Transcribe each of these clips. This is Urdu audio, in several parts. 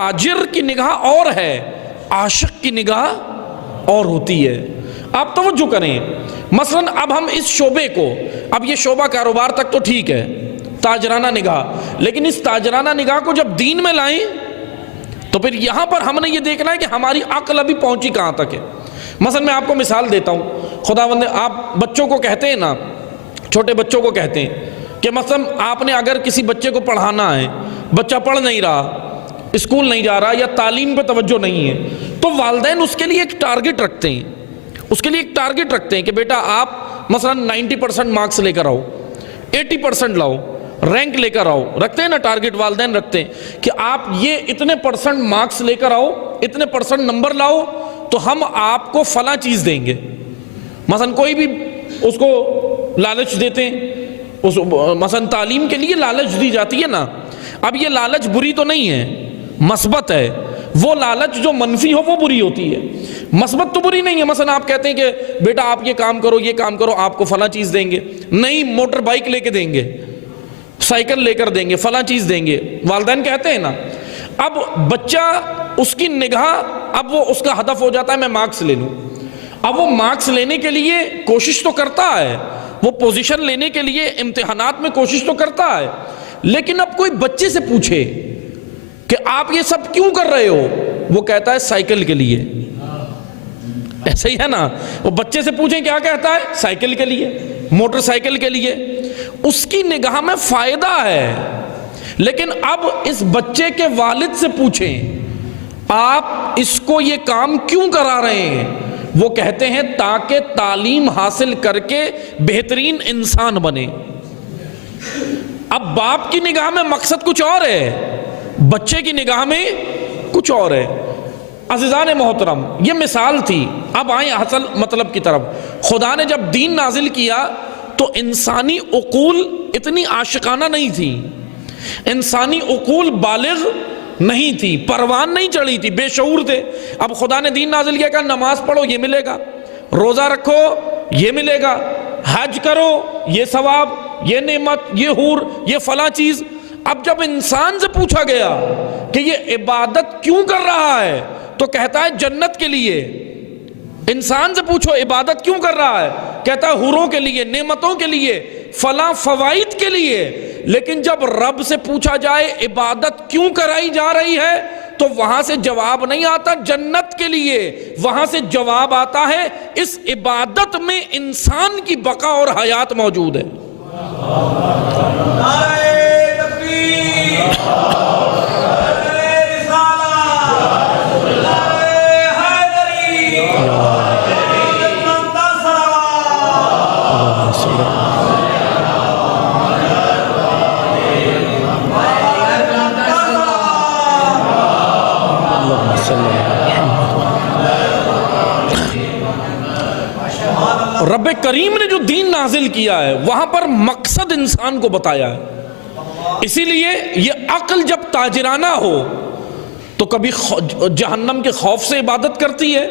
تاجر کی نگاہ اور ہے، عاشق کی نگاہ اور ہوتی ہے۔ آپ توجہ کریں، مثلا اب ہم اس شعبے کو، اب یہ شعبہ کاروبار تک تو ٹھیک ہے، تاجرانہ نگاہ، لیکن اس تاجرانہ نگاہ کو جب دین میں لائیں تو پھر یہاں پر ہم نے یہ دیکھنا ہے کہ ہماری عقل ابھی پہنچی کہاں تک ہے۔ مثلا میں آپ کو مثال دیتا ہوں، خداوند آپ بچوں کو کہتے ہیں نا، چھوٹے بچوں کو کہتے ہیں کہ مثلا آپ نے اگر کسی بچے کو پڑھانا ہے، بچہ پڑھ نہیں رہا، اسکول نہیں جا رہا یا تعلیم پہ توجہ نہیں ہے، تو والدین اس کے لیے ایک ٹارگٹ رکھتے ہیں، اس کے لیے ایک ٹارگٹ رکھتے ہیں کہ بیٹا آپ مثلا 90% مارکس لے کر آؤ، 80% لاؤ، رینک لے کر آؤ، رکھتے ہیں نا ٹارگٹ، والدین رکھتے ہیں کہ آپ یہ اتنے % مارکس لے کر آؤ، اتنے % نمبر لاؤ تو ہم آپ کو فلاں چیز دیں گے۔ مثلا کوئی بھی اس کو لالچ دیتے ہیں، مثلا تعلیم کے لیے لالچ دی جاتی ہے نا، اب یہ لالچ بری تو نہیں ہے، مثبت ہے، وہ لالچ جو منفی ہو وہ بری ہوتی ہے، مثبت تو بری نہیں ہے۔ مثلا آپ کہتے ہیں کہ بیٹا آپ یہ کام کرو، یہ کام کرو، آپ کو فلاں چیز دیں گے، نئی موٹر بائک لے کے دیں گے، سائیکل لے کر دیں گے، فلاں چیز دیں گے، والدین کہتے ہیں نا۔ اب بچہ اس کی نگاہ، اب وہ اس کا ہدف ہو جاتا ہے میں مارکس لے لوں، اب وہ مارکس لینے کے لیے کوشش تو کرتا ہے، وہ پوزیشن لینے کے لیے امتحانات میں کوشش تو کرتا ہے، لیکن اب کوئی بچے سے پوچھے کہ آپ یہ سب کیوں کر رہے ہو، وہ کہتا ہے سائیکل کے لیے۔ ایسا ہی ہے نا، وہ بچے سے پوچھیں کیا کہتا ہے، سائیکل کے لیے، موٹر سائیکل کے لیے۔ اس کی نگاہ میں فائدہ ہے، لیکن اب اس بچے کے والد سے پوچھیں آپ اس کو یہ کام کیوں کرا رہے ہیں، وہ کہتے ہیں تاکہ تعلیم حاصل کر کے بہترین انسان بنے۔ اب باپ کی نگاہ میں مقصد کچھ اور ہے، بچے کی نگاہ میں کچھ اور ہے۔ عزیزان محترم، یہ مثال تھی، اب آئیں اصل مطلب کی طرف۔ خدا نے جب دین نازل کیا تو انسانی عقول اتنی عاشقانہ نہیں تھی، انسانی عقول بالغ نہیں تھی، پروان نہیں چڑھی تھی، بے شعور تھے۔ اب خدا نے دین نازل کیا کہ نماز پڑھو یہ ملے گا، روزہ رکھو یہ ملے گا، حج کرو یہ ثواب، یہ نعمت، یہ حور، یہ فلاں چیز۔ اب جب انسان سے پوچھا گیا کہ یہ عبادت کیوں کر رہا ہے تو کہتا ہے جنت کے لیے۔ انسان سے پوچھو عبادت کیوں کر رہا ہے، کہتا ہے حوروں کے لیے، نعمتوں کے لیے، فلاں فوائد کے لیے۔ لیکن جب رب سے پوچھا جائے عبادت کیوں کرائی جا رہی ہے تو وہاں سے جواب نہیں آتا جنت کے لیے، وہاں سے جواب آتا ہے اس عبادت میں انسان کی بقا اور حیات موجود ہے۔ رب کریم نے جو دین نازل کیا ہے وہاں پر مقصد انسان کو بتایا ہے۔ اسی لیے یہ عقل جب تاجرانہ ہو تو کبھی جہنم کے خوف سے عبادت کرتی ہے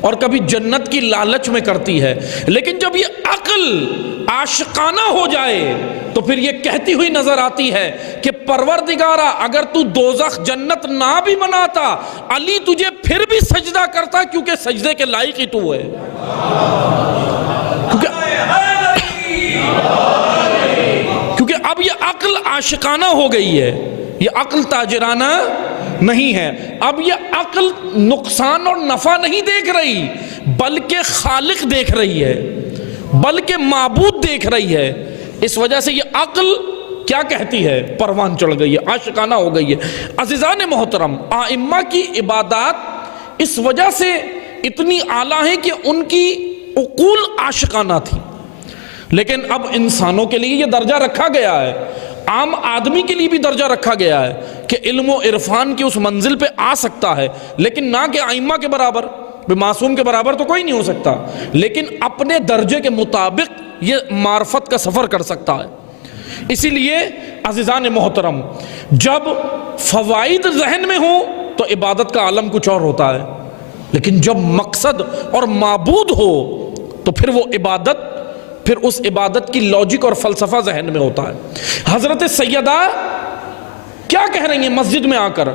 اور کبھی جنت کی لالچ میں کرتی ہے، لیکن جب یہ عقل عاشقانہ ہو جائے تو پھر یہ کہتی ہوئی نظر آتی ہے کہ پروردگارا اگر تو دوزخ جنت نہ بھی بناتا، علی تجھے پھر بھی سجدہ کرتا کیونکہ سجدے کے لائق ہی تو ہے۔ کیونکہ اب یہ عقل عاشقانہ ہو گئی ہے، یہ عقل تاجرانہ نہیں ہے۔ اب یہ عقل نقصان اور نفع نہیں دیکھ رہی بلکہ خالق دیکھ رہی ہے، بلکہ معبود دیکھ رہی ہے۔ اس وجہ سے یہ عقل کیا کہتی ہے، پروان چڑھ گئی ہے، عاشقانہ ہو گئی ہے۔ عزیزان محترم، ائمہ کی عبادات اس وجہ سے اتنی اعلیٰ ہیں کہ ان کی عقول عاشقانہ تھی، لیکن اب انسانوں کے لیے یہ درجہ رکھا گیا ہے، عام آدمی کے لیے بھی درجہ رکھا گیا ہے کہ علم و عرفان کی اس منزل پہ آ سکتا ہے، لیکن نہ کہ ائمہ کے برابر، معصوم کے برابر تو کوئی نہیں ہو سکتا، لیکن اپنے درجے کے مطابق یہ معرفت کا سفر کر سکتا ہے۔ اسی لیے عزیزان محترم، جب فوائد ذہن میں ہوں تو عبادت کا عالم کچھ اور ہوتا ہے، لیکن جب مقصد اور معبود ہو تو پھر وہ عبادت، پھر اس عبادت کی لاجک اور فلسفہ ذہن میں ہوتا ہے۔ حضرت سیدہ کیا کہہ رہی ہیں مسجد میں آ کر؟